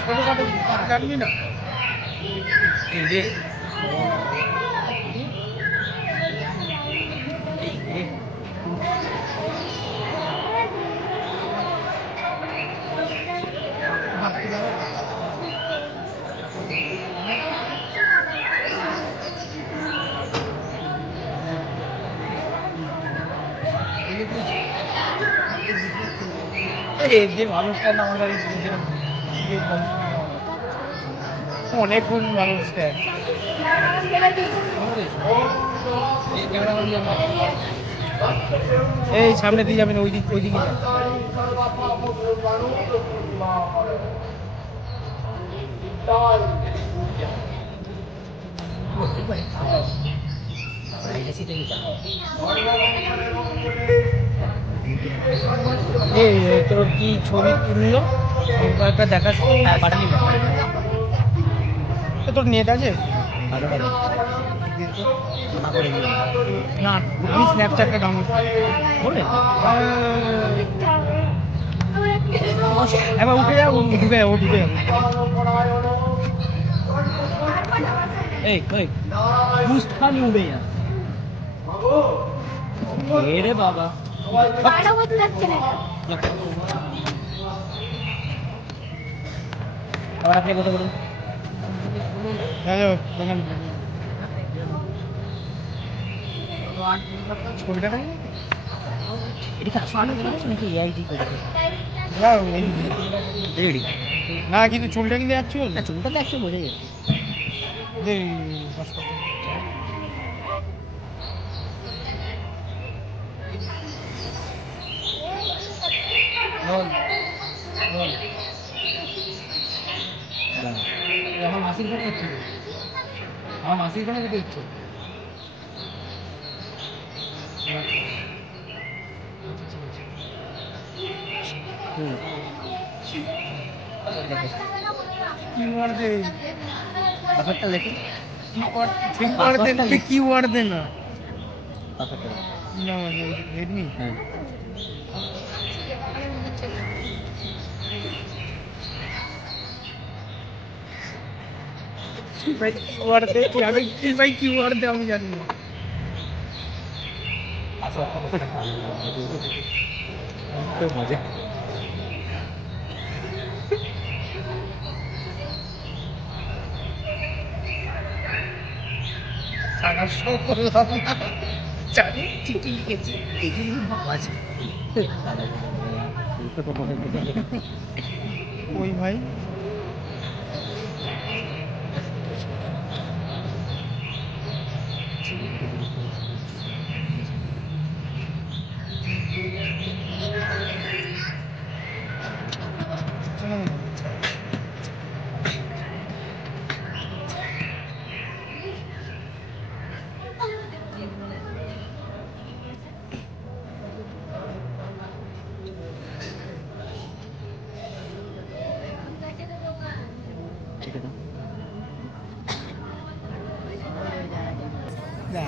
ছোটখাটো কাটবি না যে মানুষটা আমার অনেকক্ষণ মানুষটা এই সামনে দিয়ে যাবেন ওইদিকে তোর কি ছবি তুললো একটা দেখাস তোর নেট আছে না আমি স্ন্যাপচ্যাটটা ডাউনলোড করে একবার উঠে যাও ঢুকে যাবো এই বুঝতাম উঠে যা রে বাবা আবার আপনি কথা বলুন ছবিটা না কিন্তু চুলটা কিন্তু অ্যাকচুয়াল না চুলটা তো একটু বোঝা যায় আমার মাসির ঘরে হচ্ছে আমার মাসির ঘরে যেতে ইচ্ছে কি ওয়ার্ড দে না রেডমি কি ওয়ার্ড দে আমি জানি না মজা ওই ভাই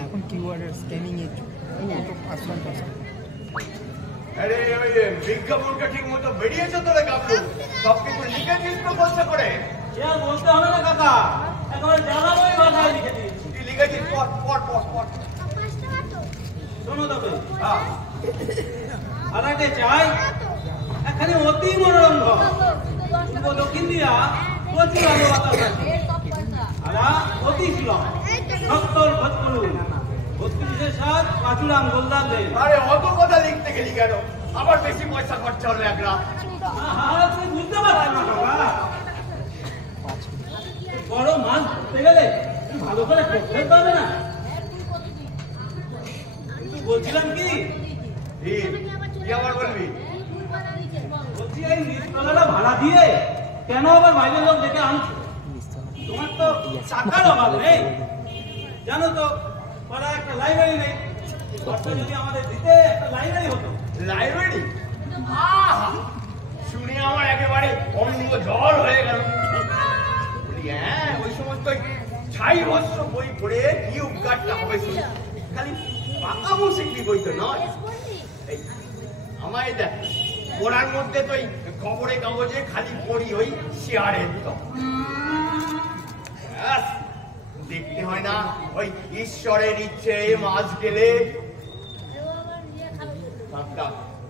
এখন কিওয়ার্ডের স্ক্যানিং এর তো পাসওয়ার্ড আছে আরে ওই বিজ্ঞাপনটা ঠিক মতো বেরিয়েছে তো রে কাকু সব কিছু লিখে দিস তো বলছে করে কে বলতে হবে না কাকা একেবারে জানাবোই ভাষায় লিখে দিই তুই লিখে দিস পট শোনো তবে হ্যাঁ আলাদা চাই এখানে অতি মনোরম ঘর পূর্ব দক্ষিণ দিয়া প্রচুর আলো বাতাস আছে আর অতি সুলভ সত্তর ভত্তরু 32-7 পাঁচুরাম গোলদার দেন আরে অত কথা লিখতে গেলি কেন আবার বেশি পয়সা খরচা হলো এক রাত তুমি বুঝতে পারছো না বাবা বড় মাছ ধরতে গেলে ভালো করে করতে হবে না বলছিলাম কি আবার বলবি ভাড়া দিয়ে কেন আবার বাইরের লোক ডেকে আনছো? তোমার তো টাকার অভাব নেই, জানো তো পাড়া একটা লাইব্রেরি নেই। সরকার যদি আমাদের দিতে একটা লাইব্রেরি হতো। লাইব্রেরি? শুনে আমার একেবারে অন্য জল হয়ে গেল। বলি হ্যাঁ, ওই সমস্ত ছাই ভস্ম বই পড়ে কি উপকারটা হবে শুনি। খালি পাকা মুশিকি বই তো নয়। এই আমায় দেখ, পড়ার মধ্যে তো খবরে কাগজে খালি পড়ি ওই শেয়ারের তো। দেখতে হয় না ওই ঈশ্বরের ইচ্ছে মাস গেলে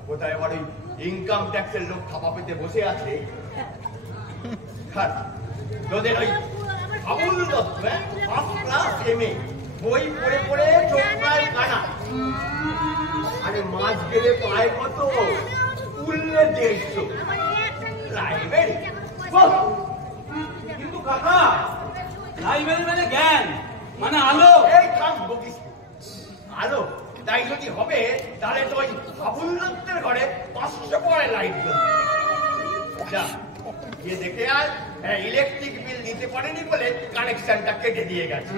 কোথায় আবার ওই ইনকাম ট্যাক্সের লোক থাপা পেতে বসে আছে। তোদের ওই আবুল দত্ত বই পড়ে পড়ে চোখ প্রায় কানা। আরে মাস গেলে পায় কত? উল্লে 150। লাইব্রেরি কিন্তু কাকা, লাইব্রেরি মানে জ্ঞান, মানে আলো। এই কাজ বকিস আলো। তাই যদি হবে তাহলে তো ওই আবুল দত্তের ঘরে 500 করে লাইট জ্বলবে। গিয়ে দেখে আয়, ইলেকট্রিক বিল দিতে পারেনি বলে কানেকশনটা কেটে দিয়ে গেছে।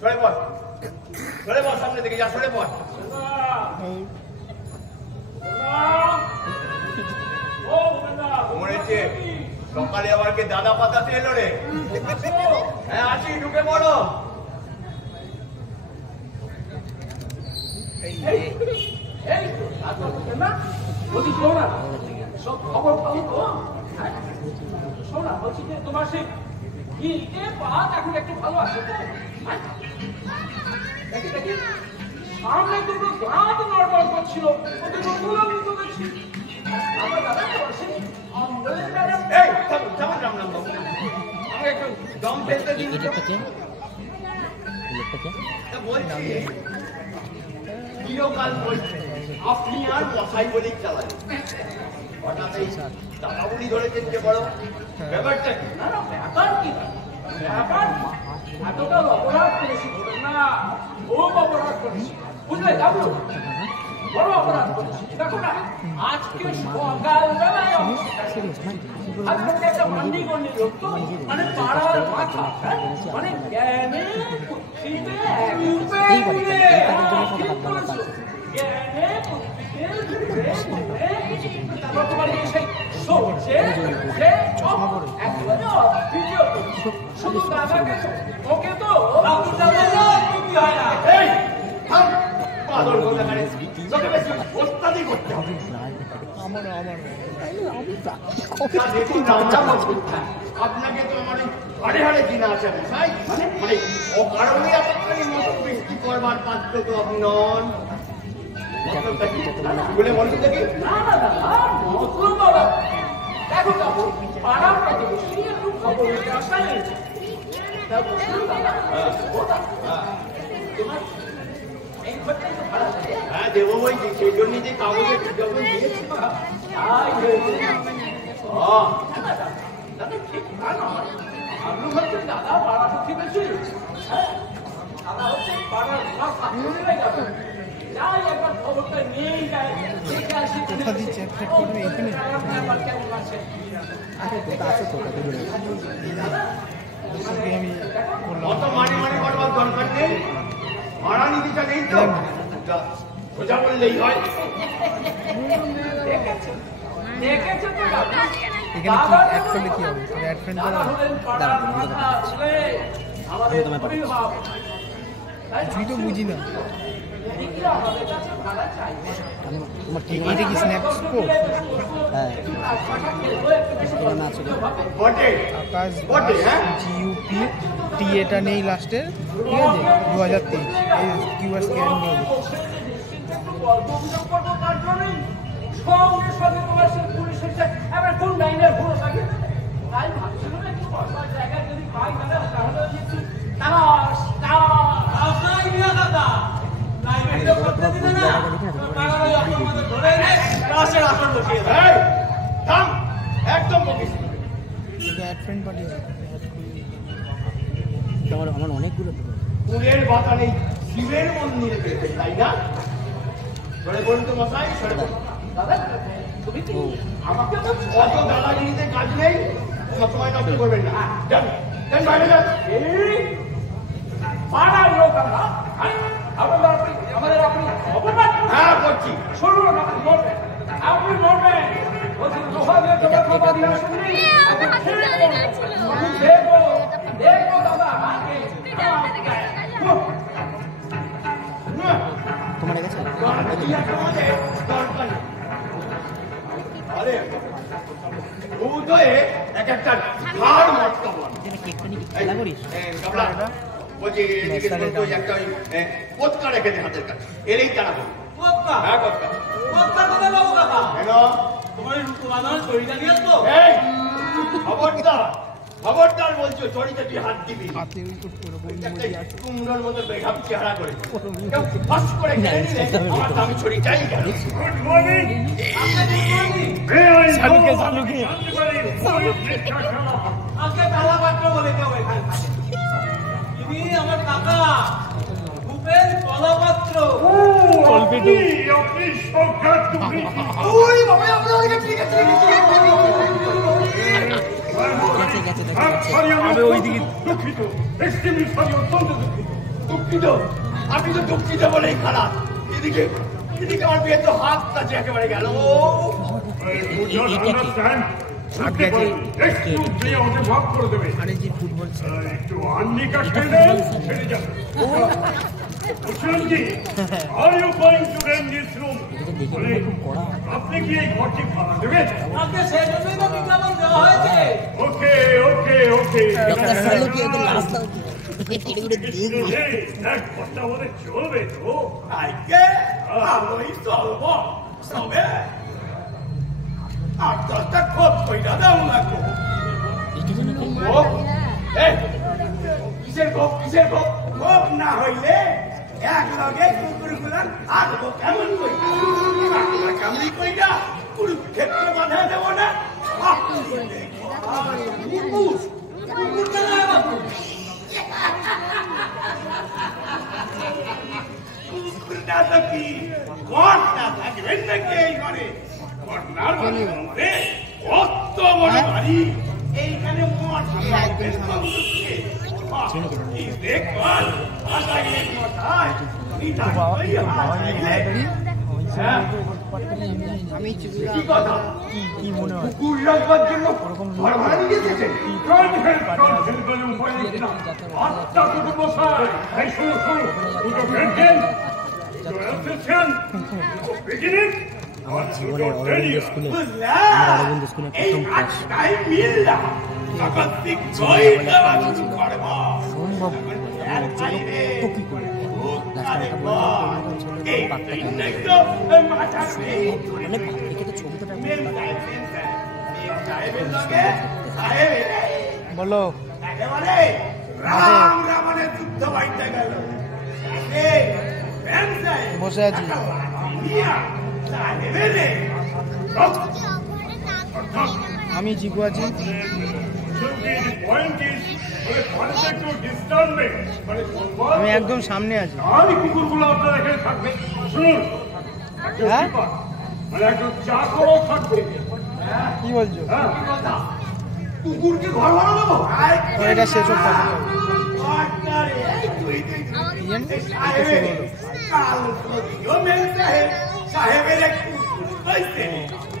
সরে পড়, সরে পড়, সামনে দিকে যা, সরে পড়। মনে হচ্ছে সকালে আবার কে দাদা পাতাতে এলো রে। হ্যাঁ আছি, ঢুকে পড়ো। তোমার সেই এখন একটু ভালো আছে। সামনে দুটো দাঁত নড়বড় করছিল, দম ফেলতে দিন। বলছি চিরকাল বলছে আপনি আর মশাই বলেই চালালেন, হঠাৎ এই দাদাবুড়ি ধরে চেঞ্জে বড় ব্যাপারটা কি? ব্যাপার কি? ব্যাপার এতটা অপরাধ করেছি না, খুব অপরাধ করেছি, বুঝলে? যাবো বড় অপরাধ করেছি। দেখো না, আজকে সকালবেলায় আজকে একটা মান্ডি গন্ডি লোক তো, মানে পাড়ার মাথা, মানে জ্ঞানে বুদ্ধিতে ওকে তো হয় না। আপনাকে তো আমার হাড়ে হাড়ে চিনা আছে মশাই, মানে ও কারণে আপনাকে মত বৃষ্টি করবার পাত্র তো আপনি নন। বলে বলতে দেখি দেখো দেখো পাড়ার প্রতিবেশী একটু খবর আসলে হ্যাঁ দেবো বলছি, সেই জন্য যে কাগজে বিজ্ঞাপন দিয়েছি। ঠিক না নয়, আপনি হচ্ছেন দাদা পাড়া প্রতিবেশী, দাদা হচ্ছে পাড়ার যাই একবার খবরটা নিয়েই যায়, দেখে আসি অত মানি মানি করবার দরকার নেই, ভাড়া নিতে নেই তো, সোজা বললেই হয়। দেখেছে তো এখানে কি হবে? অ্যাড ফ্রেন্ড করা তুই তো বুঝি না। তোমার কি এটা কি স্ন্যাপস কোড? হ্যাঁ আকাশ জিইউপি টি এটা নেই লাস্টের, ঠিক আছে? 2023 এই কিউআর স্ক্যান হবে। সঙ্গে সঙ্গে তোমার সে পুলিশ এসে এবার কোন লাইনের ভুল থাকে, তাই ভাবছিল না একটু বসার জায়গা যদি পাই তাহলে একটু আমার অনেকগুলো ফুলের বাতা নেই, শিবের মন্দিরে পেতে, তাই না? সরে বলুন তো মশাই, সরে বলুন। দাদা তুমি কি আমাকে বলছো? অত দাদাগিরিতে কাজ নেই, তোমার সময় নষ্ট করবেন না। যান যান, বাইরে যান। এই পাড়ার লোক আমরা, হ্যাঁ? আমাদের আপনি অপমান করছেন। হ্যাঁ করছি। শুনুন, আপনি মরবেন, আপনি মরবেন। বলছি লোহা দিয়ে তোমার বাবা দিয়ে আসেননি, আপনি দেখো দেখো দাদা আগে তোমার কাছে আরে ও তো এক একটা ঘাড় মটকা বল। কেকটা নিয়ে খেলা করিস? কাবলা বলছি এদিকে তো একটা ওই পটকা রেখে দে হাতের কাছে, এলেই তারা বল। পটকা? হ্যাঁ পটকা। পটকা কোথায় পাবো কাকা? কেন তোমার এই রূপবানার শরীরটা নিয়ে আসবো? এই খবরদার খবরদার বলছো, চড়িতে তুই হাত দিবি। হাতে কুমড়োর মতো বেঘাপ চেহারা করে কেউ ফাঁস করে খেলে নিলে আমার দামি ছড়ি চাই গেল। Good morning. শালুকে শালুকে আজকে তালা পাত্র বলে কেউ এখানে থাকে। ইনি আমার কাকা ভূপেন কলাপাত্র। আপনি সরকার তুমি ওই বাবা আপনাদের ঠিক আছে আমি ওইদিকে দুঃখিত, এক্সট্রিমলি সরি, অত্যন্ত দুঃখিত। দুঃখিত, আপনি তো দুঃখিত বলেই খারাপ। এদিকে এদিকে আমার বিয়ে তো হাত কাছে একেবারে গেল। আমাদের ভাগ করে দেবে। আরে যে ফুটবল একটু আন্নিকা খেলে ছেড়ে যাবে। বুঝলেন কি? Are you going to rent this room? আপনি কি এই ঘরটি ভাড়া দেবেন? আপনি সেই জন্যই তো বিজ্ঞাপন দেওয়া হয়েছে। ওকে ওকে ওকে এক ঘরটা আমাদের চলবে তো? আজকে আমি চলবো সবে 8-10টা খোপ কইরা দাও না গো। খোপ? এই, কিসের খোপ কিসের খোপ? খোপ না হইলে এক লগে কুকুরগুলার হাঁটবো কেমন কইরা? কামড়ি কইরা কুরুক্ষেত্র বাধা দেবো না? কুকুর কুকুর কেন বাবু? কুকুর না তো কি ঘট না থাকবেন নাকি এই ঘরে? ঘটনার বাড়ি মানে কত বড় বাড়ি, এইখানে মঠ রাখবেন কমসে দেখুন আসাইলের মশাই আমি কি কথা কি মনে হয় কুকুর রাখবার জন্য ঘর ভাড়া নিয়ে এসেছেন? আমার জীবনের অরবিন্দ স্কুলে বুঝলাম, অরবিন্দ স্কুলে এই প্রথম ক্লাস আজকাই মিললাম সকল দিক জয় দেওয়া শুরু করব। সম্ভব আমার জন্য কত কি করে এই তিনটাই তো মাথা নেই। মানে দেখে তো ছবিটা বলো একেবারে রাম রাবণের যুদ্ধ বাইতে গেল। বসে আছি আমি জিগু আছি আমি একদম সামনে আছি কুকুরগুলো আপনার এখানে থাকবে। শুনুন, হ্যাঁ মানে একজন চাকরও থাকবে। কি বলছো কুকুরকে ঘর ভাড়া দেবো? এটা শেষ হোক তারপরে যাবো। সাহেবের এক কুকুর কইছে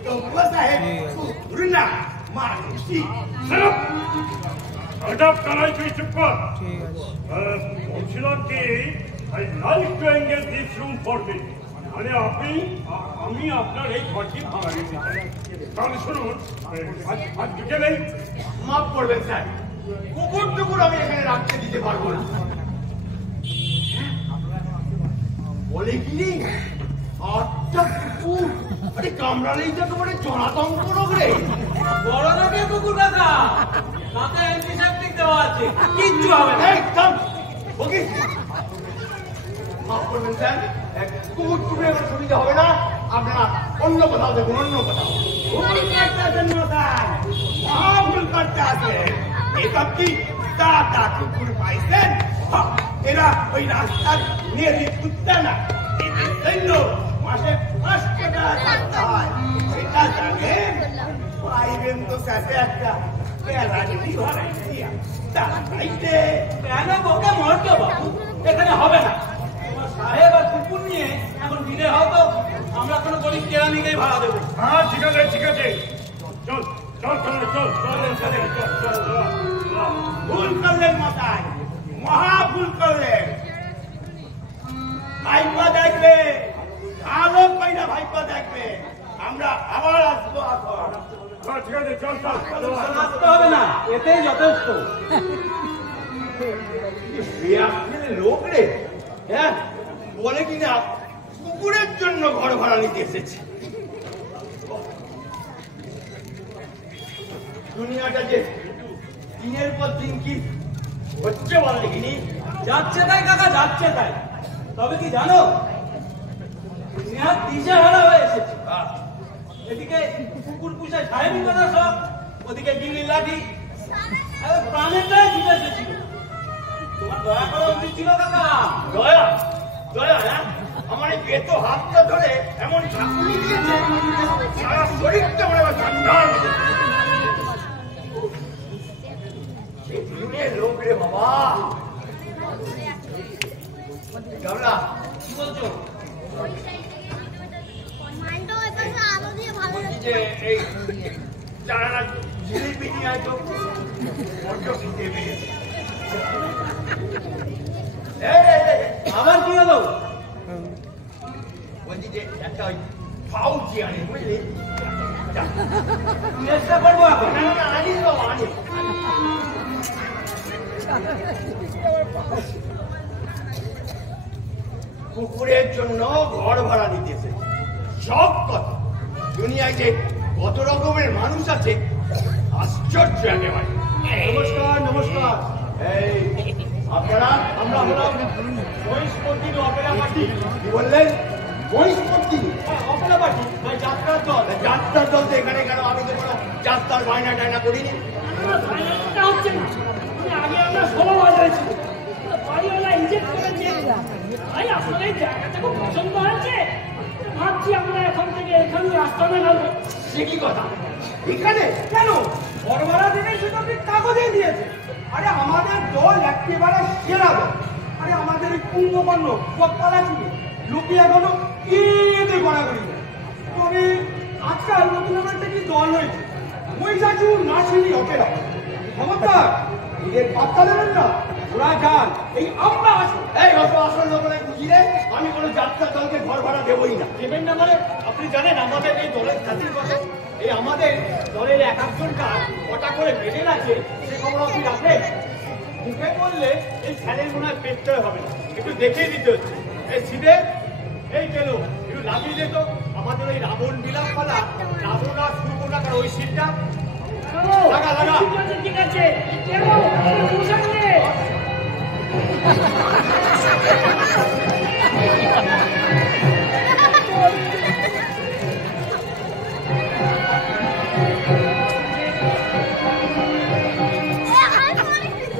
তোমরা সাহেব কুকুর না মানুষই। চুপ কর। ঠিক আছে বলছিলাম কি I like to engage this room for me, মানে আমি আপনার এই ঘরটি ভাড়া নিতে চাই। তাহলে শুনুন, আজ বিকেলে মাফ করবেন স্যার, কুকুর টুকুর আমি এখানে রাখতে দিতে পারবো না। বলে কি আচ্ছা কুকুর, আরে কামড়ালেই তো একেবারে জনাতঙ্ক রোগ রে। বড় রোগের কুকুর কাকা, কাকা অ্যান্টিসেপটিক দেওয়া আছে, কিচ্ছু হবে না। এই থাম, ওকে মাফ করবেন স্যার, কুকুর টুকুর এবার সুবিধা হবে না, আপনারা অন্য কোথাও দেখুন, অন্য কোথাও। ভুল করতেছেন মশাই, ভুল করতে আছে। এসব কি দাদা কুকুর পাইছেন? এরা ওই রাস্তার নিয়ে কুত্তা না, এদের জন্য মাসে 500 টাকা খরচা হয় সেটা জানেন? পাইবেন তো কাছে একটা গ্যারান্টি ভরাইয়া তাইতে কেন বকে মরছো বাবু? এখানে হবে না। তোমার সাহেব আর কুকুর নিয়ে এখন বিলে হতো আমরা কোনো গরিব কেরানিকেই ভাড়া দেবো। হ্যাঁ ঠিক আছে ঠিক আছে, চল চল চল চল চল চল চল চল। ভুল করলেন মশাই, মহা ভুল করলেন। ভাইপা দেখবে, আলো কইরা ভাইপা দেখবে, আমরা আবার আসবো এখন। হ্যাঁ ঠিক আছে, চল চল চল। আসতে হবে না, এতেই যথেষ্ট। লোক রে, হ্যাঁ বলে কিনা কুকুরের জন্য ঘর ভাড়া নিতে এসেছে। দুনিয়াটা যে দিনের পর দিন কি হচ্ছে বল দেখিনি। যাচ্ছে তাই কাকা, যাচ্ছে তাই। তবে কি জানো, দুনিয়া দিশেহারা হয়ে এসেছে। এদিকে কুকুর পুষায় সাহেবি কথা সব, ওদিকে গিলি লাঠি, প্রাণেরটাই ছুটে এসেছিল। তোমার দয়া করা উচিত ছিল কাকা। দয়া দয়া না, আমার এই বেতো হাতটা ধরে এমন ঝাঁকুনি দিয়েছে সারা শরীরটা মনে হয় ঠান্ডার মতো। সে দিনের লোক রে বাবা। গামলা কি বলছো? যে এই জানালা জিলিপি নিয়ে আয় তো বড্ড খিদে পেয়েছে। আবার কি হলো? বলছি যে একটা ওই পাউচি আনে বুঝলি। চেষ্টা করবো এখন। না না আনিস বাবা আনিস। কুকুরের জন্য ঘর ভাড়া দিতেছে। সব কথা দুনিয়ায় যে কত রকমের মানুষ আছে আশ্চর্য একেবারে। নমস্কার নমস্কার। এই আপনারা, আমরা হলাম মহিষপত্নী অপেরা পার্টি। কি বললেন? মহিষপত্নী অপেরা পার্টি মানে যাত্রার দল। যাত্রার দল তো এখানে কেন? আমি তো কোনো যাত্রার বায়না টায়না করিনি। হচ্ছে না, আগে আমরা 16 বাজারে ছিল, বাড়িওয়ালা ইনজেক্ট করে দিয়ে দিলাম। ভাই আসলে এই জায়গাটা খুব পছন্দ হয়েছে, ভাবছি আমরা এখন থেকে এখানে রাস্তা মেলাবো। সে কি কথা? এখানে কেন ঘর ভাড়া দিনে সেটা আপনি কাগজে দিয়েছে। আরে আমাদের দল একেবারে সেরা দল। আরে আমাদের এই পুণ্যপন্ন পথপালা ছিল লোকে এখনো ঈদে গড়াগড়ি দেয়। তবে আজকাল নতুন একটা কি দল হয়েছে, বৈশাখী নাচেনি অপেরা। খবরদার ঈদের পাত্তা দেবেন না, ওরা যান, এই আমরা আসি। এই অত আসল লোকের বুঝিয়ে আমি কোনো যাত্রার দলকে ঘর ভাড়া দেবই না। দেবেন না মানে? আপনি জানেন আমাদের এই দলের খাতির কথা? এই আমাদের দলের এক একজন কাজ কটা করে মেডেল আছে সে খবর আপনি রাখেন? মুখে বললে এই খেলের মনে হয় পেটতে হবে না, একটু দেখেই দিতে হচ্ছে। এই শীতে এই গেল একটু লাগিয়ে দিত আমাদের ওই রাবণ বিলাপ পালা, রাবণ আর সুর্পণখার ওই শীতটা লাগা লাগা। ঠিক আছে ঠিক আছে, কেন সামনে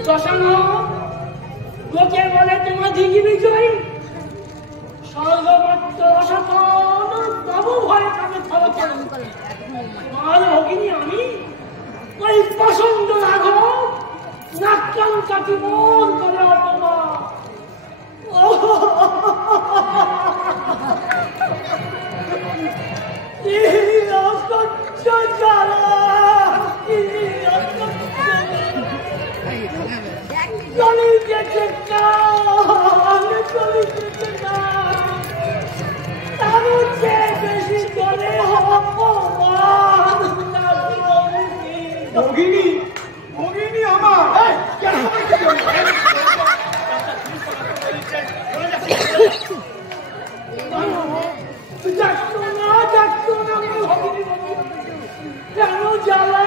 দশানো লোকের বলে তোমার দিঘি বিজয়ী সর্বমাত্র অসাধারণ বাবু ভয়ে কাকে ফলো করে মাল ভগিনী আমি ওই পছন্দ রাঘব নাক্কান কাটি মন করে অপমা ভগিনী ভগিনী আমার কেন জ্বালা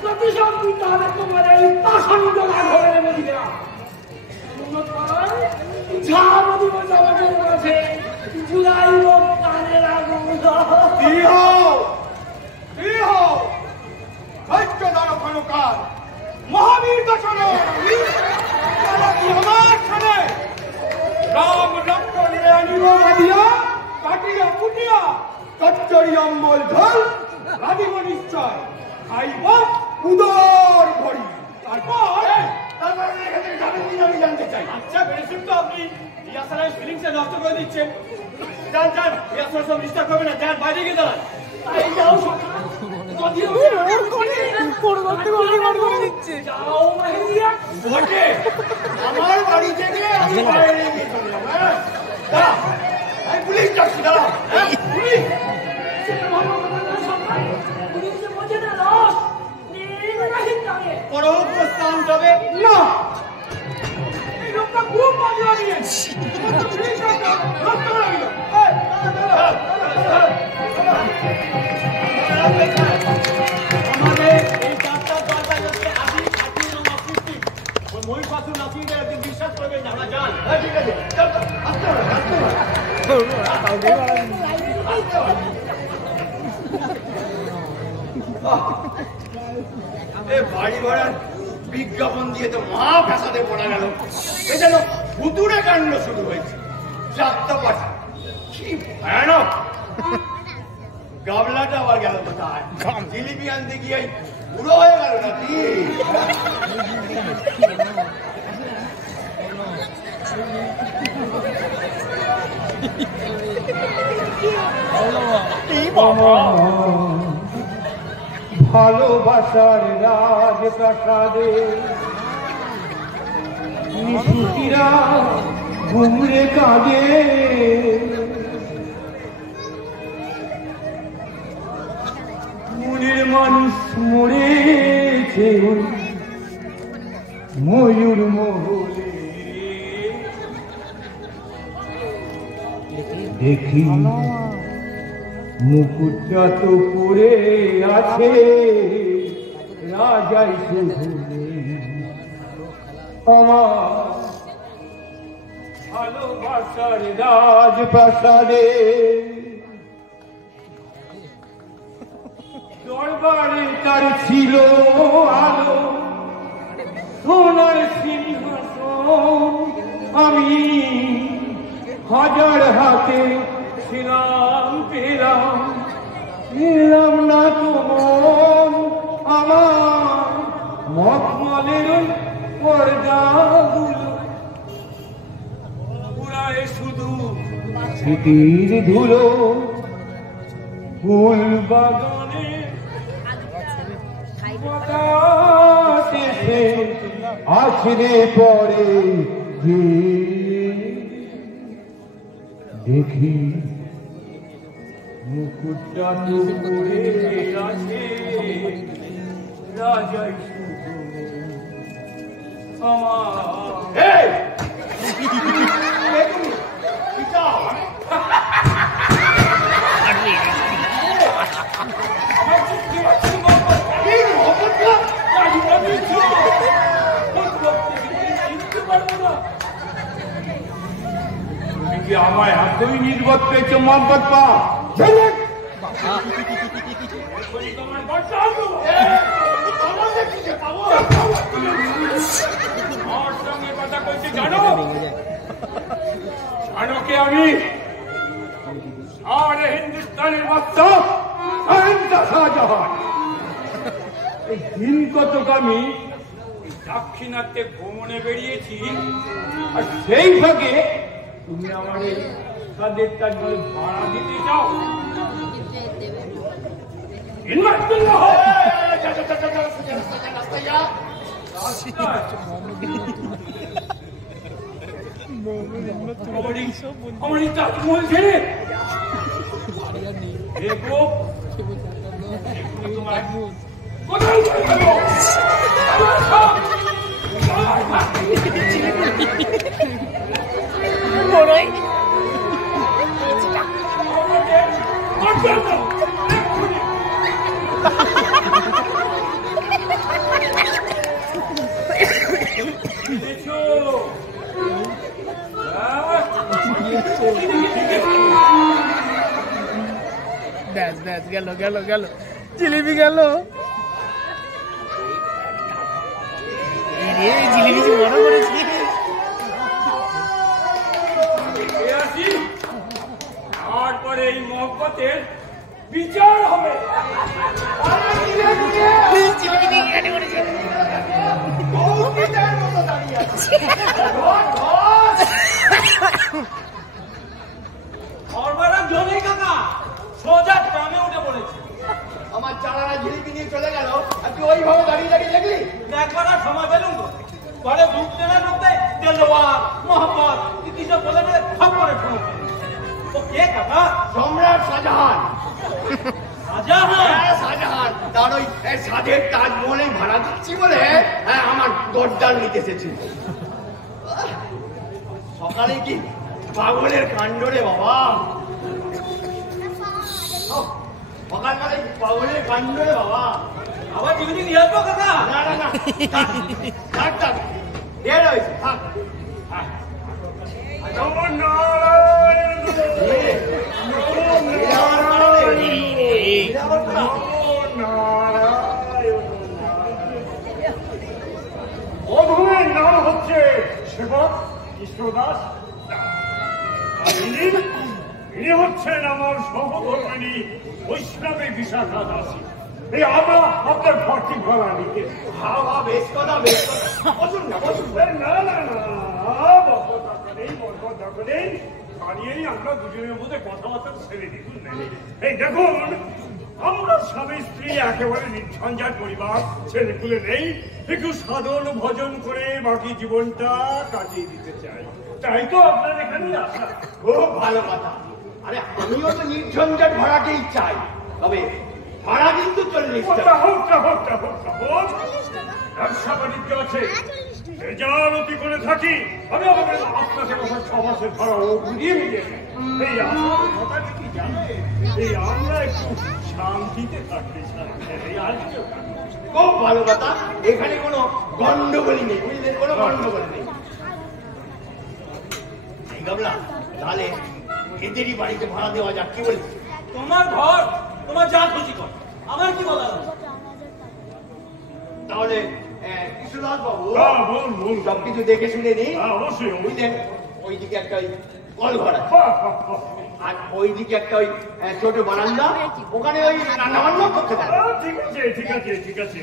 প্রতিশোধ দিতে হবে তোমার এই পাষণ্ড রাঘবের মহিলা। ঝাড় দিব জগতের মাঝে জুলাই কানের আগুন। মহাবীর দশন আমার অম্বল ঝোল রাধিব নিশ্চয়, খাইব উদর ভরি। তারপর আমি জানতে চাই। আচ্ছা বেশি তো আপনি রিহার্সালের ফিলিংসে নষ্ট করে দিচ্ছেন। যান যান, রিহার্সাল সব ডিস্টার্ব করবে না, যান বাইরে গিয়ে দাঁড়ান। তাই যাও আমার বাড়ি থেকে আমি বাইরে গিয়ে চলে যাবো। দাঁড়া, আমি পুলিশ ডাকছি, দাঁড়া। পুলিশ পরও প্রস্থান যাবে না। এই লোকটা খুব মজা নিয়েছে। আমাদের এই যাত্রা দলটা যাচ্ছে আদি ওই মহিষ পাথর নাচিয়ে একদিন বিশ্বাস করবেন না, আমরা যান। ঠিক আছে, বাড়ি ভাড়ার বিজ্ঞাপন দিয়ে তো মা ফ্যাসাদে পড়া গেল। এ যেন ভুতুড়ে কাণ্ড শুরু হয়েছে। যাত্রা পাঠা কি ভয়ানক। গাবলাটা আবার গেল কোথায়? জিলিপি আনতে গিয়ে পুরো হয়ে গেল নাকি? ভালোবাসার রাজপ্রাসাদে নিশুতিরা ঘুমরে কাঁদে, মনের মানুষ মরেছে ময়ূর মহলে। দেখি মুকুটটা তো পড়ে আছে রাজাই শুধু আমার ভালোবাসার রাজপ্রাসাদে। দরবারে তার ছিল আলো সোনার সিংহাসন, আমি হাজার হাতে ছিলাম পেলাম, পেলাম না তো মন আমার মখমলের ওই পর্দাগুলো পুরায় শুধু স্মৃতির ধুলো। ফুল বাগানে বাতাসে আছড়ে পড়ে যে দেখি মুকুটটা তো পড়ে আছে রাজাই শুধু আমার। আমায় এতই নির্বোধ পেয়েছে মহব্বত পা আমার সঙ্গে কথা কইতে জানো? জানো কে আমি? আর হিন্দুস্তানের বাদশা শাহজাহান। এই দিন কতক আমি দাক্ষিণাত্যে ভ্রমণে বেরিয়েছি, আর সেই ভাগে তুমি আমার এই তাদের জন্য ভাড়া দিতে চাও? আমার এই তাজমহল ছেড়ে কোথায় গেল গেল গেল জিলিপি গেল। জিলিপি মনে করেছি তারপরে এই মহব্বতের বিচার হবে। সর্বরা জমি কাকা সোজা গ্রামে উঠে পড়েছে। আমার চালারা ঝিলিপি নিয়ে চলে গেল, আর তুই ওইভাবে দাঁড়িয়ে দাঁড়িয়ে দেখলি? একবার আর সময় পেলুম তো ঘরে ঢুকতে না ঢুকতে দেলোয়ার মোহাম্মদ কি সব বলে বলে সব করে শুনো। ও কে কাকা? সম্রাট শাহজাহান। শাহজাহান? হ্যাঁ, শাহজাহান। তার ওই সাধের তাজমহলে ভাড়া দিচ্ছি বলে আমার দরজাল নিতে এসেছিল। সকালে কি পাগলের কাণ্ড রে বাবা, সকালবেলায় পাগলের কাণ্ড রে বাবা। আবার জীবনী নিয়ে আসবো কাকা? না না না, থাক থাক, ঢের হয়েছে, থাক। নমো নারায়ণ, বধূর নাম হচ্ছে সেবক কৃষ্ণদাস। ইনি হচ্ছেন আমার সহধর্মিণী বৈষ্ণবী বিশাখা দাসী। এই আমরা আপনার ঘরটি ভাড়া নিতে। হ্যাঁ হ্যাঁ, বেশ কথা, বেশ কথা। বসুন না, বসুন। না না না, বরকত নেই, দাঁড়িয়েই আমরা দুজনের মধ্যে কথাবার্তা ছেড়ে দিই, বুঝলেন? এই দেখুন, আমরা স্বামী স্ত্রী একেবারে নির্ঝঞ্ঝাট পরিবার, ছেলেপুলে নেই, একটু সাধন ভজন করে বাকি জীবনটা কাটিয়ে দিতে চাই, তাই তো আপনার এখানে আসা। খুব ভালো কথা। আরে আমিও তো নির্ঝঞ্ঝাট ভাড়াকেই চাই, তবে ভাড়া কিন্তু 40 টাকা। ব্যবসা বাণিজ্য আছে, বেজারতি করে থাকি, আমি আমাদের আপনাকে বছর 6 মাসের ভাড়াও বুঝিয়ে দিয়ে এই আমার কথাটা কি জানে, এই আমরা একটু শান্তিতে থাকতে চাই, এই আজকে খুব ভালো কথা। এখানে কোনো গন্ডগোলই নেই, বুঝলেন? কোনো গন্ডগোল নেই। এই গাবলা, তাহলে এদেরই বাড়িতে ভাড়া দেওয়া যাক, কি বলিস? তোমার ঘর, তোমার যা খুশি কর, আমার কি বলার আছে? তাহলে কৃষ্ণদাস বাবু বলুন। সবকিছু দেখে শুনে নি, অবশ্যই। বুঝলেন? ওইদিকে একটা ওই কল ঘর আছে, আর ওইদিকে একটা ওই ছোট বারান্দা, ওখানে ওই রান্না বান্না করতে পারে। ঠিক আছে ঠিক আছে ঠিক আছে,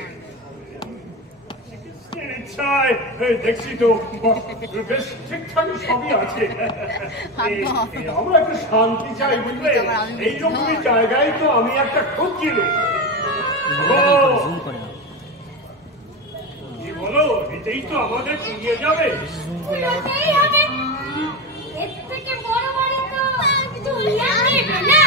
ইচ্ছায় দেখছি তো বেশ ঠিকঠাক সবই আছে। আমরা একটু শান্তি চাই, বুঝলে? এইরকমই জায়গায় তো আমি একটা খুঁজছিল। কি বলো, এটাই তো আমাদের নিয়ে যাবে? এর থেকে বড় বাড়ি তো দুনিয়া নেবে না।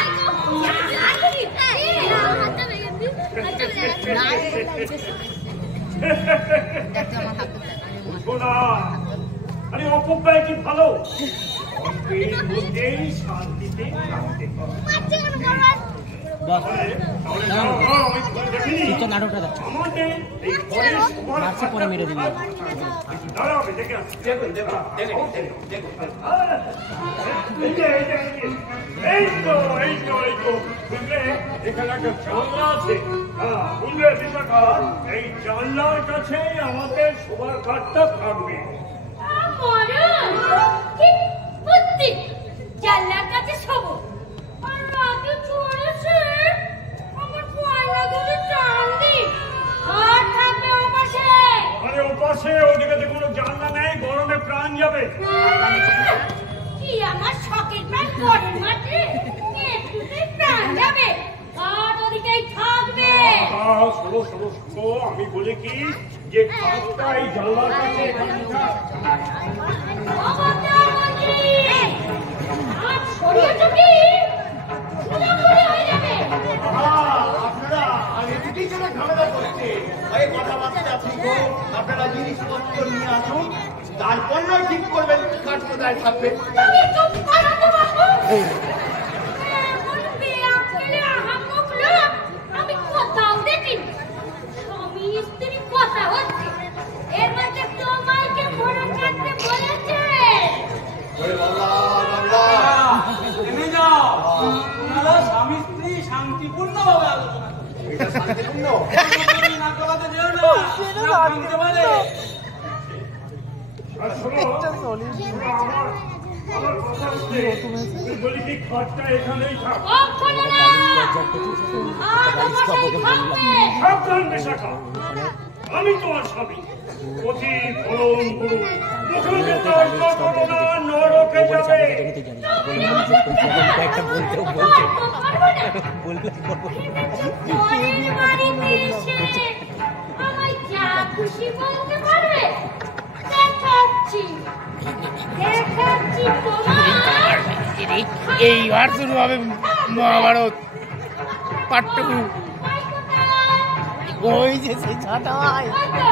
আরে অপব্যয় কি ভালো? শান্তিতে থাকতে পরে মেরে দিবি। দেখুন দেখুন দেখুন দেখুন, এখানে একটা জানলা আছে, বুঝলে বিশাখা? এই জানলার কাছে আমাদের শোবার ঘরটা থাকবে। জানলার কাছে শোবো, আর রাতে চড়েছে আমার কয়লা ধরে টান দি আর থাকবে ওপাশে। আরে ওপাশে ওদিকে তো কোনো জানলা নেই, গরমে প্রাণ যাবে। কি আমার শখের প্রাণ গরম মাঠে একটুতেই প্রাণ যাবে, আর ওদিকেই থাকবে। শোনো শোনো শোনো, আমি বলি কি যে কাজটা এই জানলার কাছে আপনারা ঝামেলা করছে, কথাবার্তা ঠিক হোক, আপনারা জিনিসপত্র নিয়ে আসুন, তারপর নয় ঠিক করবেন কাঠ কোথায় থাকবে। আমি কোথাও দেখিনি স্বামী স্ত্রী কথা হচ্ছে, এর মধ্যে তোমাকে মনে থাকতে বলেছে। থেমে যাও, তোমরা স্বামী স্ত্রী শান্তিপূর্ণ ভাবে আলোচনা করো। এটা শান্তিপূর্ণ নাক গলাতে যেও না, নাক ভাঙতে পারে। আর শোনো, আমার কথা হচ্ছে বলি কি খাটটা এখানেই থাক। কখনো না। সাবধান বিশাখা, আমি তোমার স্বামী। অতি ফলন গুরু মুখে তর্ক করো না, নরকে যাবে। আমায় যা খুশি বলতে পারবে। দেখাচ্ছি তোমার। এইবার শুরু হবে মহাভারত পার্ট 2। ওই যে সেই ছাটাই ওই তো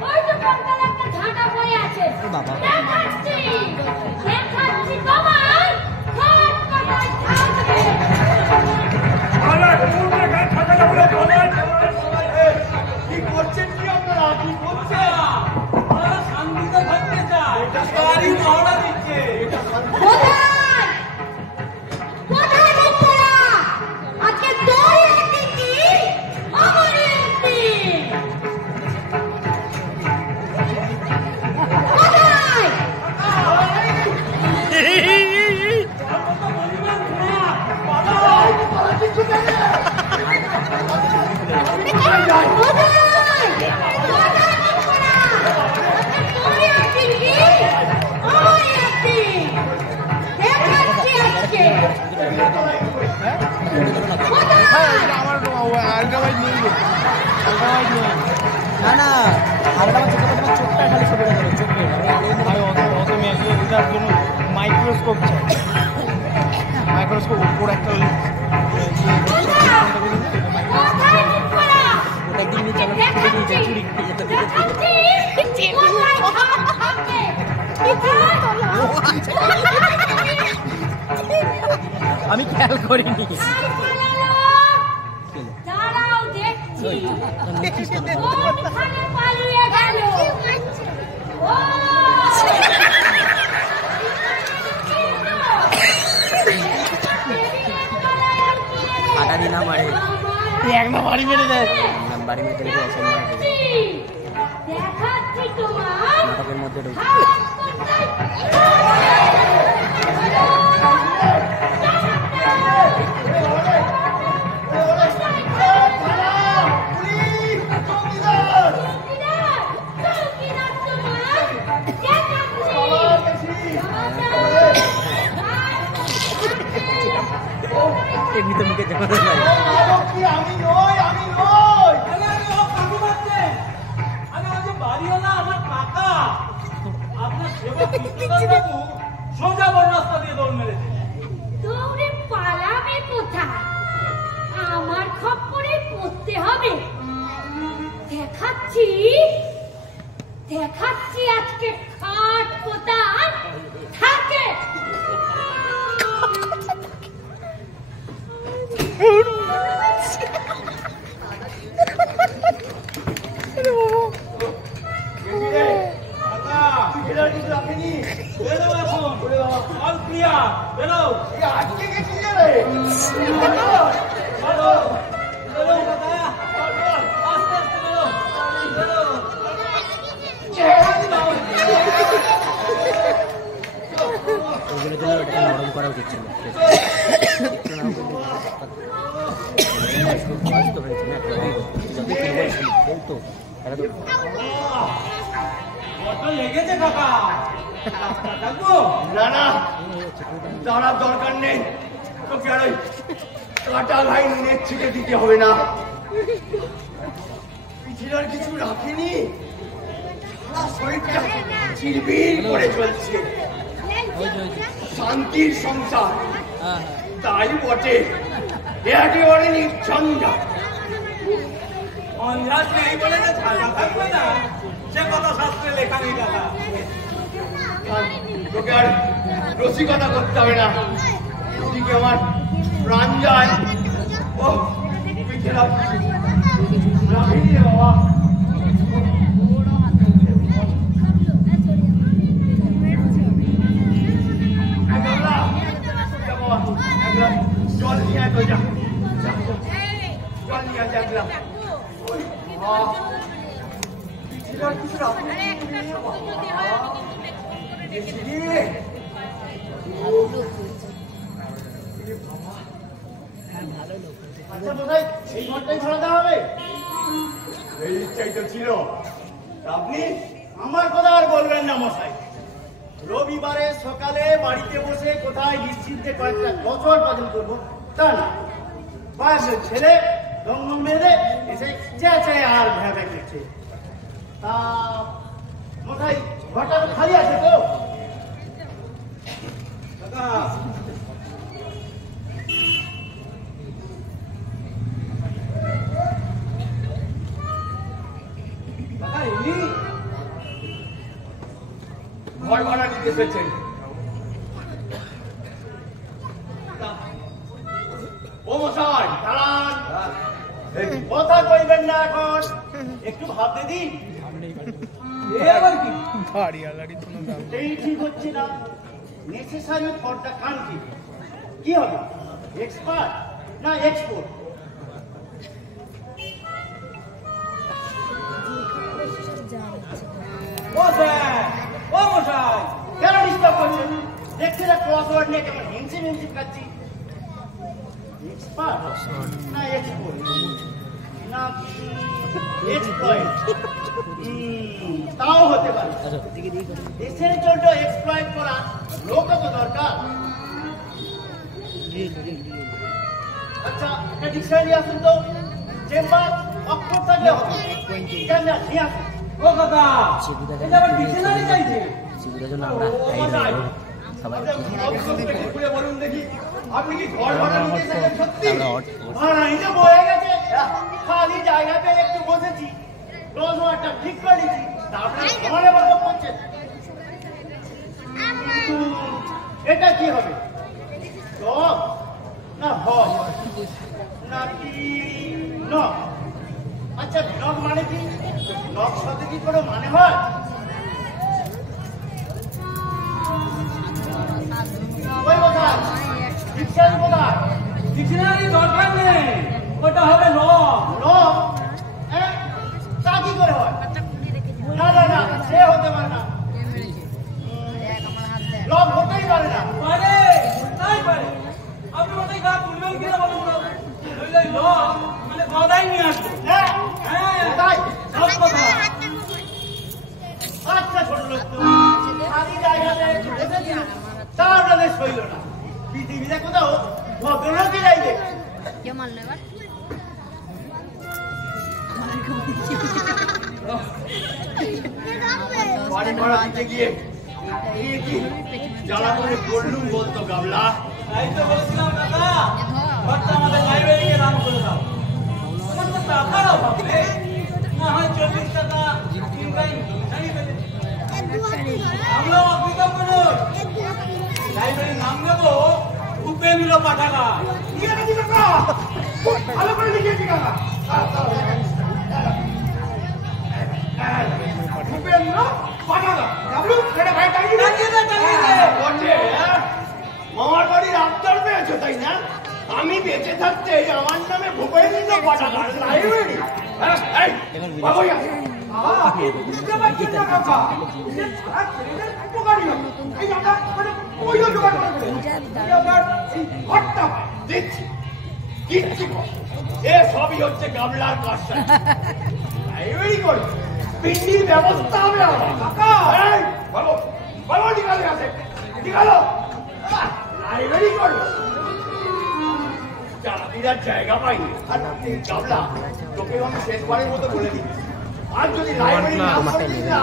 পর্দার একটা ঝাঁটা পড়ে আছে। দেখাচ্ছি তোমার হাত কাটায় থাকবে। আরে কোনটা গাছ থাকা যাবে না। কি করছেন কি আপনারা? কি করছেন? ওরা শান্তিতে থাকতে চায়। এটা সবারই মহড়া দিচ্ছে। কোথায় কোথায় তোরা? আজকে তোর একদিন কি আমার একদিন। কোথায়? আমার আলট্রাভাইট নেই গো, আলট্রাভাইট নেই। না না আলট্রাভাইট চোখে তোমার চোখটা খালি ছবিটা ধরো চোখে ভাই অত ম্যাগনেট এটার জন্য মাইক্রোস্কোপ চাই। মাইক্রোস্কোপ উপর একটা ওটা একদিন নিয়ে চলো ছুটে নিয়ে যাই চুরি করে যেতে আমি খেয়াল করিনি। দাঁড়াও দেখছি কোনখানে পালিয়ে গেল। আটা দিন আমারে একটা বাড়ি মেরে দেয়। বাড়ি মেরে দিলে অসম্মান হবে। দেখাচ্ছি তোমার নাটকের মধ্যে ঢুকে এমনিতে মুখে জমা দেয় আমি নই, আমি নই। বাড়িওয়ালা আমার কাকা, আপনার সেবক কৃষ্ণকান্তবাবু সোজা বর্ণাস্তা দিয়ে দৌড় মেরেছে। দৌড়ে পালাবে কোথায়? আমার খপ্পরে পড়তে হবে। দেখাচ্ছি দেখাচ্ছি আজকে খাট কোথায় থাকে। আজকে গেছি রে। ওগুলো দিলে ওটাকে নরম করা উচিত ছিল। তো হয়েছে না যদি খেলতো এটা তো লেগেছে কাকা। না না, তারা দরকার নেই। তোকে আর ওই কাটা ভাই নুনের ছিটে দিতে হবে না। পিছিয়ে কিছু রাখেনি, সারা শরীরটা চিরবির করে চলছে। শান্তির সংসার তাই বটে, একেবারে নির্ঝঞ্ঝাট। অঞ্জাত নেই বলে যে ঝাঁটা থাকবে না, সে কথা শাস্ত্রে লেখা নেই কাকা। তোকে আর রসিকতা করতে হবে না। ওদিকে আমার প্রাণ যায়। ও পিছিয়ে রাখিনি রে বাবা। জল নিয়ে তো যা, জল নিয়ে যা গ্লাস। কিছু ছিল। আপনি আমার কথা আর বলবেন না মশাই। রবিবারে সকালে বাড়িতে বসে কোথায় নিশ্চিন্তে কয়েকটা বছর পালন করবো তা না, বাস ছেলে দমদম মেরে এসে চেয়ে আর ভেবে করছে। তা মশাই ঘরটা তো খালি আছে তো? ঘর ভাড়া নিতে এসেছেন। ও মশাই দাঁড়ান, কথা কইবেন না এখন, একটু ভাবতে দিন। বাড়িওয়ালারই কোনো দাম নেই। এই ঠিক হচ্ছে না। নেসেসারি ফর দ্য কান্ট্রি কি হবে, এক্সপার্ট না এক্সপোর্ট? ও মশাই কেন ডিস্টার্ব করছেন? দেখছি না ক্রসওয়ার্ড নিয়ে কেমন হিংসে হিংসে খাচ্ছি। এক্সপার্ট না এক্সপোর্ট না এক্সপ্লয়েট? তাও হতে পারে। দেশের জন্য এক্সপ্লয়েট করা লোক তো দরকার। আচ্ছা একটা ডিকশনারি আসুন তো, চেম্বার অক্ষর থাকলে হবে। কেন নিয়ে আসুন। ও কাকা এটা আবার ডিকশনারি চাইছে। বলুন দেখি, আপনি কি ঘর ভাড়া নিতে এসেছেন? সত্যি ভাড়া নিতে বয়ে গেছে, খালি জায়গা পেয়ে একটু বসেছি, ক্রসওয়ার্ডটা ঠিক করে দিচ্ছি, তারপরে ঘরে বড় করছেন। এটা কি হবে, ডগ না হক নাকি নক? আচ্ছা নক মানে কি? নক শব্দে কি কোনো মানে হয়? ওই কথা ডিকশনারি কোথায়? ডিকশনারি দরকার নেই, ওটা হবে ল। ল? তা কি করে হয়? না না না, সে হতে পারে না। ল হতেই পারে না। পারে তাই পারে। আপনি ওটাই গা তুলবেন কিনা বলুন তো? নইলে ল মানে গদাই নিয়ে আসবে। হ্যাঁ হ্যাঁ তাই সব কথা। আচ্ছা ছোট লোক তো খালি জায়গাতে একটু বসেছি, তার আপনাদের সইল না। পৃথিবীতে কোথাও ভদ্রলোকই যাইবে। বাড়ি ভাড়া দিতে গিয়ে কি জ্বালা করে করলুম বলতো গাবলা। তাই তো বলছিলাম দাদা, ঘরটা আমাদের লাইব্রেরিকে দান করে দাও। আমার তো টাকার অভাব নেই, না হয় 40 টাকা ইনকাম জানি পেলে আমরাও অকৃতজ্ঞ নই। লাইব্রেরির নাম দেবো উপেন্দ্র পাঠাগার। ভালো করে লিখেছি কাকা। ভূপেন্দ্র পাঠাগার। গাবলু এটা ভাই টাইনি মামার বাড়ির আবদার পেয়েছো তাই না? আমি বেঁচে থাকতে আমার নামে ভূপেন্দ্র পাঠাগার লাইব্রেরি। সবই হচ্ছে গামলার কাজটা। লাইব্রেরি করে পিন্ডির ব্যবস্থা হবে আমার। কাকা বলো বলো, নিকালে আছে নিকালো। লাইব্রেরি করো, চাকরির জায়গা পাইনি। আর গামলা তোকে আমি শেষবারের মতো বলে দিচ্ছি, আর যদি লাইব্রেরি না করতিস না,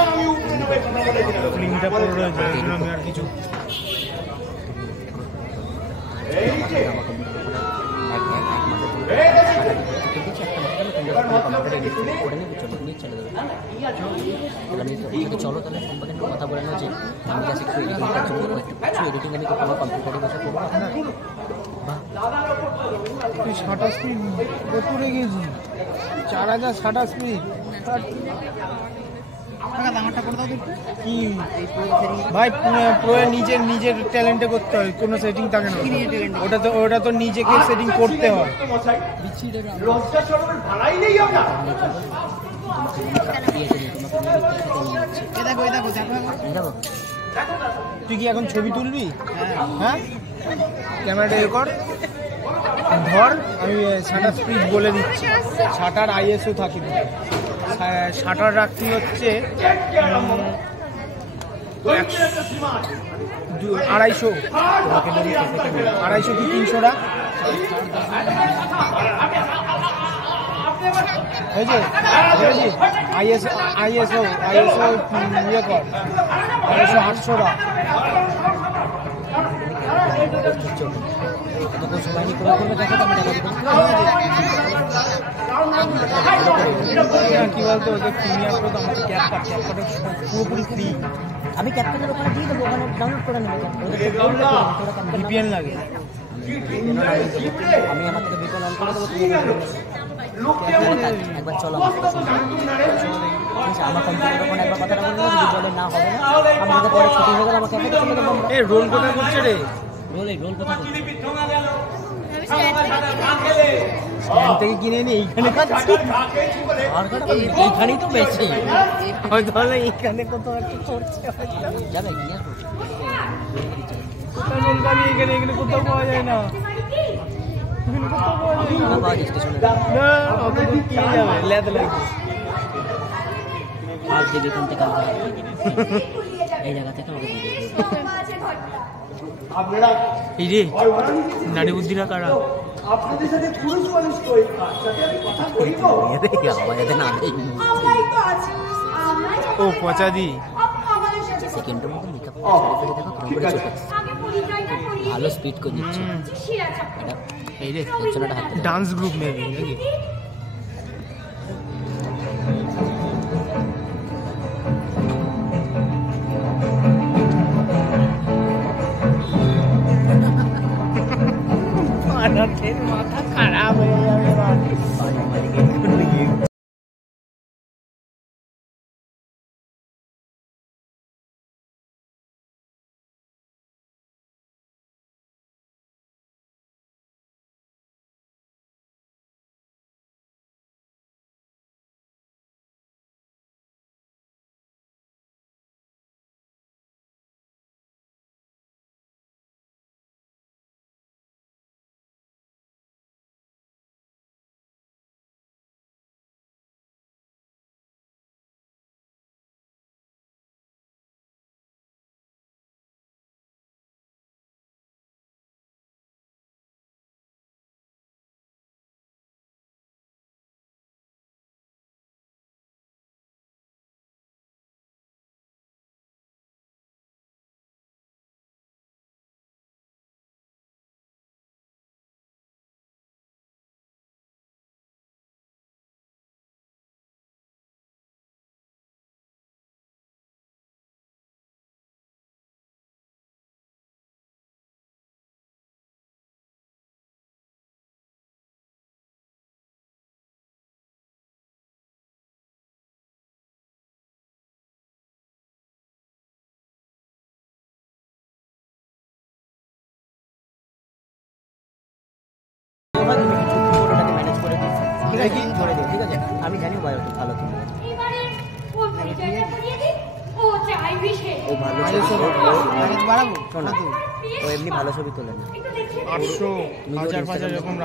আমি উপরে নেবে কথা বলে দিলাম। লিঙ্কটা পুরো রয়েছে, আমি আর কিছু এই যে চলো তাহলে সম্পাদন কথা বলে না যে আমি কাছে একটু এডিটিংটার জন্য একটু কিছু এডিটিং আমি করবো, কম্পিউটারে বসে করবো। তুই 27 মিনিট কত রেখেছি, 4027 মিনিট কি ভাই? প্রো নিজের ট্যালেন্টে করতে হয়, কোনো সেটিং থাকে না। ওটা তো নিজেকে সেটিং করতে হয়। লজ্জা শরমের ভাড়াই নেই আমরা। তুই কি এখন ছবি তুলবি? হ্যাঁ ক্যামেরাটা এ কর। ধর আমি শাটার স্পিড বলে দিচ্ছি, শাটার আইএসও থাকে, শাটার রাখতে হচ্ছে 250 250 কি 300 টাকা হয়েছে। আইএসও ইয়ে কর, আইএসও 800 টাকা। এতক্ষণ সময় নিয়ে করে করবে, দেখো তো আমি টাকা কি বলতো ওদের প্রিমিয়ার তো আমাদের ক্যাপকাটা পুরোপুরি ফ্রি। আমি ক্যাপ্টেনের ওখানে দিয়ে দেবো, ওখানে ডাউনলোড করে নেবো। ভিপিএন লাগে, আমি আমার থেকে ভিপিএন অন করে দেবো, তুমি একবার চলো আমার কথা শুনো। ঠিক আছে, আমার কম্পিউটার ওখানে একবার কথাটা বলবো, যদি বলে না হবে না আমাদের পরে ছুটি হয়ে গেলে আমাকে চলে দেবো। এ রোল কোথায় করছে রে? রোল কোথায় করছে? স্ট্যান্ড থেকে কিনে নি এইখানে খাচ্ছি, আর এইখানেই তো বেশি হয়তো তাহলে এইখানে কোথাও একটা করছে যাবে, নিয়ে আসবো। কোথায় রোল গাড়ি এখানে, এখানে কোথাও পাওয়া যায় না, এখানে কোথাও পাওয়া যায় না। পাওয়া যায় স্টেশনে, না অত দূর কি যাবে, ল্যাদ লাগবে। আজ দিকে এখান থেকে এই জায়গা থেকে আমাকে দিয়ে দেবে। আপনারা এই রে নারী বুদ্ধিরা কারা? আপনাদের সাথে পুরুষ মানুষ তো এই সাথে আমি কথা বলি তো। আমার যাতে না দেয়। ও পচাদি সেকেন্ডের মতো মেকআপ করে দেখো কেমন করে চলে আসছে। ভালো স্পিড করে দিচ্ছে এটা। এই রে পেছনেটা হাতে ডান্স গ্রুপ মেবি নাকি? মাথা খারাপ হয়ে যাবে। ম্যানেজ করে দিই, করে দিই, ঠিক আছে? আমি জানি ও ভালো তুমি, ও ভালো বাড়াবো শোনা, ও এমনি ভালো ছবি তোলে না। 800 1000 এরকম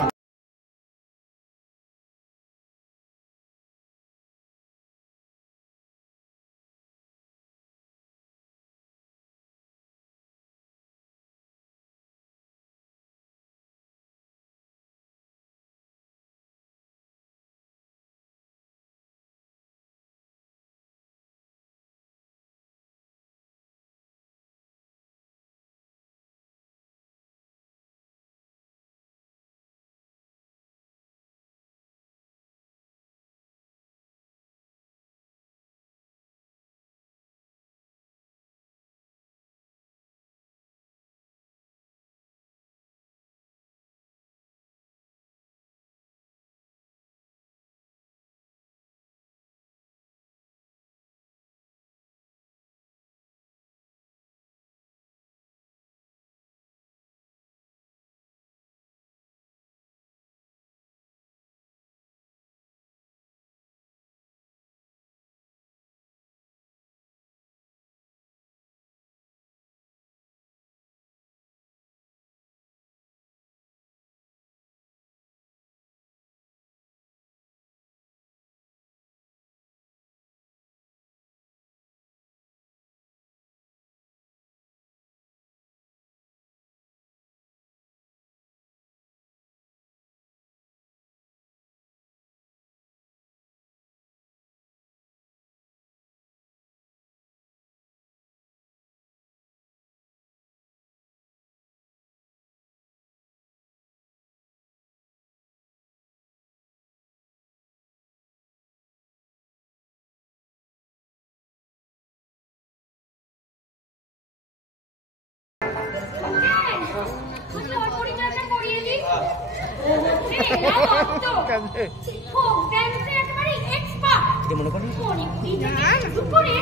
ফোক ড্যান্সে একেবারে এক্সপার্ট। এটা মনে করেন মণিপুরি থেকে শুরু করে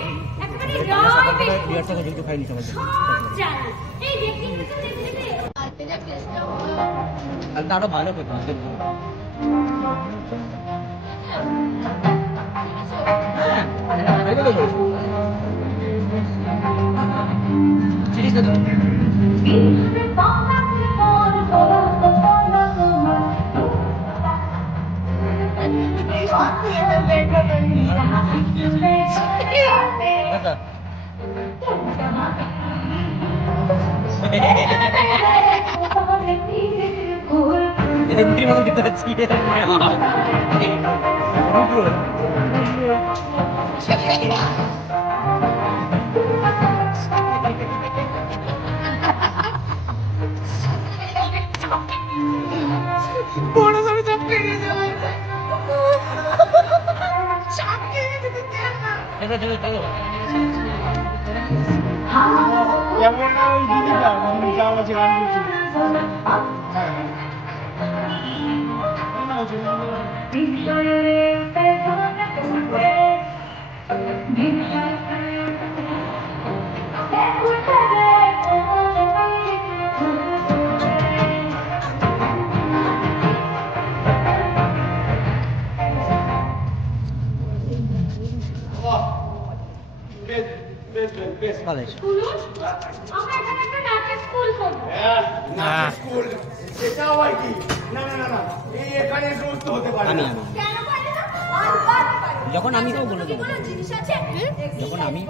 একেবারে রায় বেশ বিয়ার টাকা যুক্ত খাইনি সবাই সব জানে। এই দেখতে দেখতে দেখতে আজকে যা কেসটা হলো আর আরো ভালো পেতাম পুরুষ আমরা এখানে একটা নাচের স্কুল করব। স্কুল এটা আবার কি? না না না না, এই এখানে সমস্ত হতে পারে না। কেন পারে না? বারবার পারে। যখন আমি তো বলে দেবো, কোনো জিনিস আছে যখন আমি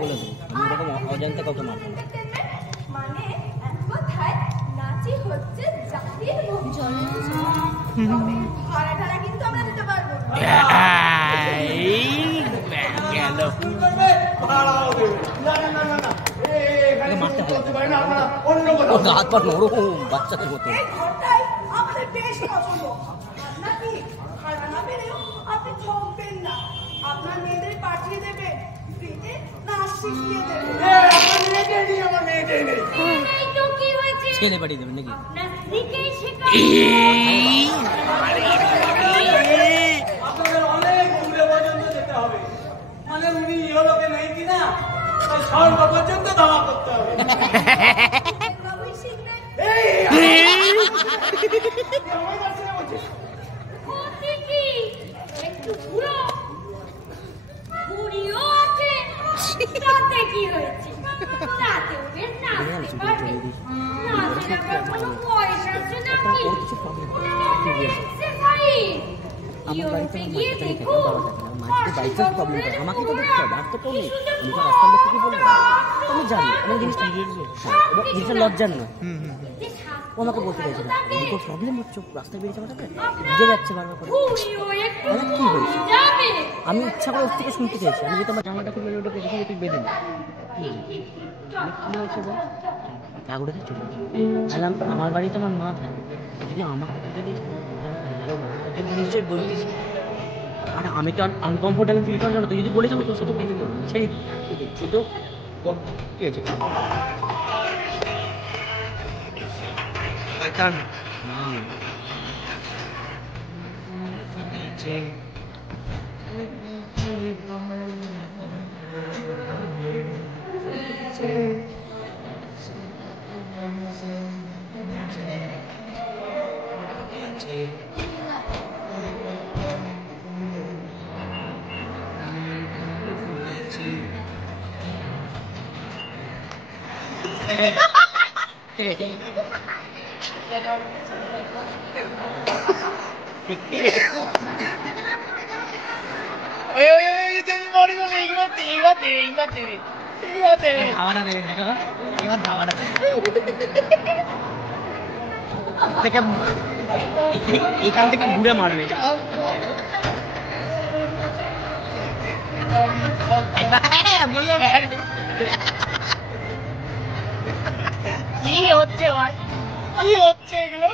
বলে দেবো, আমি এরকম অজান্তে কাউকে মারবো না। মানে এক কথায় নাচই হচ্ছে জাতির ভাড়া টাড়া কিন্তু আমরা দিতে পারবো না। স্কুল করবে, ভাড়াও দেবে। না না না না না, এখানে মারতে হবে। করতে পারে না, আপনারা অন্য কোথাও ও হাত পা নরম বাচ্চাদের মতো। এই ঘরটাই আমাদের বেশ পছন্দ। আপনার কি ভাড়া না পেলেও আপনি থমবেন না। আপনার মেয়েদের পাঠিয়ে দেবেন, ফ্রিতে নাচ শিখিয়ে দেবেন। আমার মেয়েটাই নেই, আমার মেয়েটাই নেই। এই তো কি হয়েছে? ছেলে পাঠিয়ে দেবেন নাকি? আপনার স্ত্রীকেই শেখাবো। আপনাদের অনেক দূরে পর্যন্ত যেতে হবে। মানে উনি ইহলোকে নেই কিনা, তাই স্বর্গ পর্যন্ত ধাওয়া করতে হবে। বাবুই শিখবেন। ক্ষতি কি? একটু ঘুরো। ঘুরিও আছে। তাতে কি হয়েছে? তাতেও বেশ নাচতে পারবে। নাচের আবার কোনো বয়স আছে নাকি? এক্সারসাইজ। আমার বাড়িতে ইউরোপে গিয়ে মাঝখানে দেখো। বাবা থাকে না, মাঝে বাড়িতে প্রবলেম করে আমাকে তো দেখতে হবে, আর তো প্রবলেম আমি তো রাস্তার লোককে কি বলবো? আমি জানি আমার জিনিসটা জিনিসটা লজ্জার নয়। ও আমাকে বলতে চাইছে না, তোর প্রবলেম হচ্ছে রাস্তায় বেরিয়েছে আমাকে ভিজে যাচ্ছে বারবার করে। আমার কি হয়েছে? আমি ইচ্ছা করে ওর থেকে শুনতে চাইছি, আমি যদি আমার জামাটা খুলে ওটাকে দেখে তুই বেঁধে নি কি হয়েছে বল? কাগড়ে চলে আলাম আমার বাড়িতে আমার মা থাকে, যদি আমাকে যদি নিশ্চয়ই বলতিস। আরে আমি তো আনকমফোর্টেবল ফিল করলাম না, তুই যদি বলিস আমি তোর সাথে বেঁধে দেবো। সেই তো ঠিক আছে এখান থেকে ঘুরে মারবে। কি হচ্ছে ভাই, কি হচ্ছে এগুলো?